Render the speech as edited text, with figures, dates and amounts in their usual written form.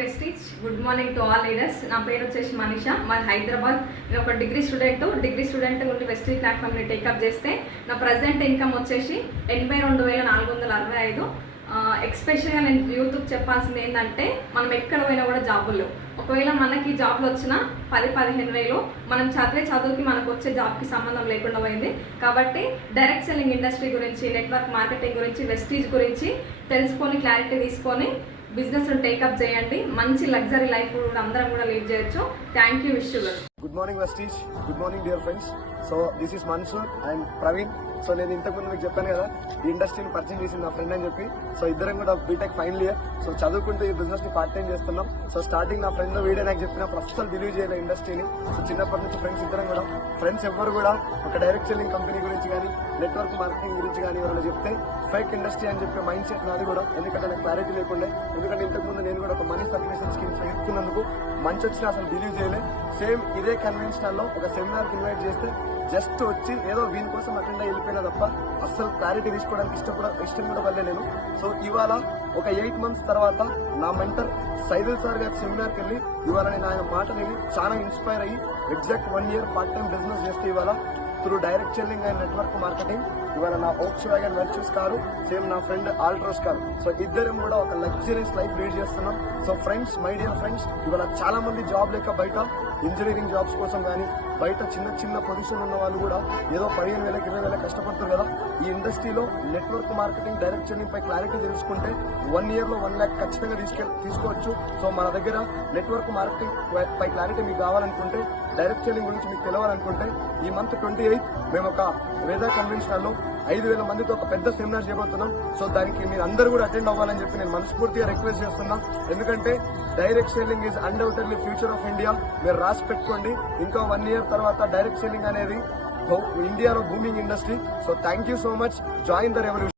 Vestige. Good morning to all leaders. నా పేరు వచ్చేసి మనీషా, మాది హైదరాబాద్. నేను ఒక డిగ్రీ స్టూడెంట్ నుండి వెస్టీజ్ ప్లాట్ఫామ్ని టేకప్ చేస్తే నా ప్రజెంట్ ఇన్కమ్ వచ్చేసి 82,465. ఎక్స్పెషల్గా నేను యూత్కి చెప్పాల్సింది ఏంటంటే, మనం ఎక్కడ పోయినా కూడా జాబులు లేవు. ఒకవేళ మనకి జాబ్లు వచ్చినా 10-15 వేలు మనం చదువుకి మనకు వచ్చే జాబ్కి సంబంధం లేకుండా పోయింది. కాబట్టి డైరెక్ట్ సెల్లింగ్ ఇండస్ట్రీ గురించి, నెట్వర్క్ మార్కెటింగ్ గురించి, వెస్టీజ్ గురించి తెలుసుకొని క్లారిటీ తీసుకొని బిజినెస్ టేకప్ చేయండి. మంచి లగ్జరీ లైఫ్ కూడా అందరం కూడా లీడ్ చేయొచ్చు. Thank you. Wish you well. Good morning Vestige. Good morning dear friends. So this is Mansoor and Praveen. So నేను ఇంతకుముందు మీకు చెప్పాను కదా, ఈ ఇండస్ట్రీని పరిచయం చేసింది నా ఫ్రెండ్ అని చెప్పి. సో ఇద్దరం కూడా బీటెక్ ఫైనల్ ఇయర్. సో చదువుకుంటూ ఈ బిజినెస్ ని పార్ట్ టైం చేస్తున్నాం. సో స్టార్టింగ్ నా ఫ్రెండ్ వీడియో నాకు చెప్పినప్పుడు అస్సలు బిలీవ్ చేయలేదు ఇండస్ట్రీని. సో చిన్నప్పటి నుంచి ఫ్రెండ్స్ ఎవ్వరు కూడా ఒక డైరెక్ట్ సెల్లింగ్ కంపెనీ గురించి కానీ, నెట్వర్క్ మార్కెటింగ్ గురించి కానీ ఎవరైనా చెప్తే ఫేక్ ఇండస్ట్రీ అని చెప్పే మైండ్ సెట్ నాది కూడా. ఎందుకంటే నాకు క్లారిటీ లేకుండే. ఎందుకంటే ఇంతకుముందు నేను కూడా ఒక మనీ సర్క్యులేషన్ స్కీమ్స్ ఎత్తుకున్నందుకు మంచి వచ్చినా అసలు బిలీవ్ చేయలేదు. సేమ్ ఇదే కన్వెన్షనల్లో ఒక సెమినార్కి ఇన్వైట్ చేస్తే జస్ట్ వచ్చి ఏదో వీని కోసం అటెండ్ అయ్యి వెళ్ళిపోయినా తప్ప అస్సలు క్లారిటీ తీసుకోవడానికి ఇష్టం కూడా పడలేదు. సో ఇవాళ ఒక 8 months తర్వాత నా మెంటర్ సైదుల్ సార్ గారి సెమినార్కి వెళ్ళి ఇవాళ నేను ఆయన మాట విని చాలా ఇన్స్పైర్ అయ్యి exact 1 year part time business చేస్తే ఇవాళ through direct selling and network marketing ఇవాళ నా Volkswagen Virtus కారు, సేమ్ నా ఫ్రెండ్ ఆల్ట్రోస్ కారు. సో ఇద్దరం కూడా ఒక లగ్జరీస్ లైఫ్ లీడ్ చేస్తున్నాం. So friends, my dear friends, ఇవాళ చాలా మంది జాబ్ లేక బయట ఇంజనీరింగ్ జాబ్స్ కోసం కానీ, బయట చిన్న పొజిషన్ ఉన్న వాళ్ళు కూడా ఏదో 15,000 20,000 కష్టపడుతారు కదా. ఈ ఇండస్ట్రీలో నెట్వర్క్ మార్కెటింగ్, డైరెక్ట్ సెల్లింగ్ పై క్లారిటీ తెలుసుకుంటే 1 year లో 1 lakh ఖచ్చితంగా తీసుకోవచ్చు. సో మన దగ్గర నెట్వర్క్ మార్కెటింగ్ పై క్లారిటీ మీకు కావాలనుకుంటే, డైరెక్ట్ సెల్లింగ్ గురించి మీకు తెలవాలనుకుంటే, ఈ మంత్ 28th మేము ఒక వేదా కన్వెన్షనల్లో 5,000 మందితో ఒక పెద్ద సెమినార్ చేయబోతున్నాం. సో దానికి మీరు అందరూ కూడా అటెండ్ అవ్వాలని చెప్పి నేను మనస్ఫూర్తిగా రిక్వెస్ట్ చేస్తున్నాం. ఎందుకంటే direct selling is undoubtedly future of India. మీరు రాసి పెట్టుకోండి. ఇంకా 1 year తర్వాత డైరెక్ట్ సెల్లింగ్ అనేది ఇండియాలో booming industry. So thank you so much. Join the revolution.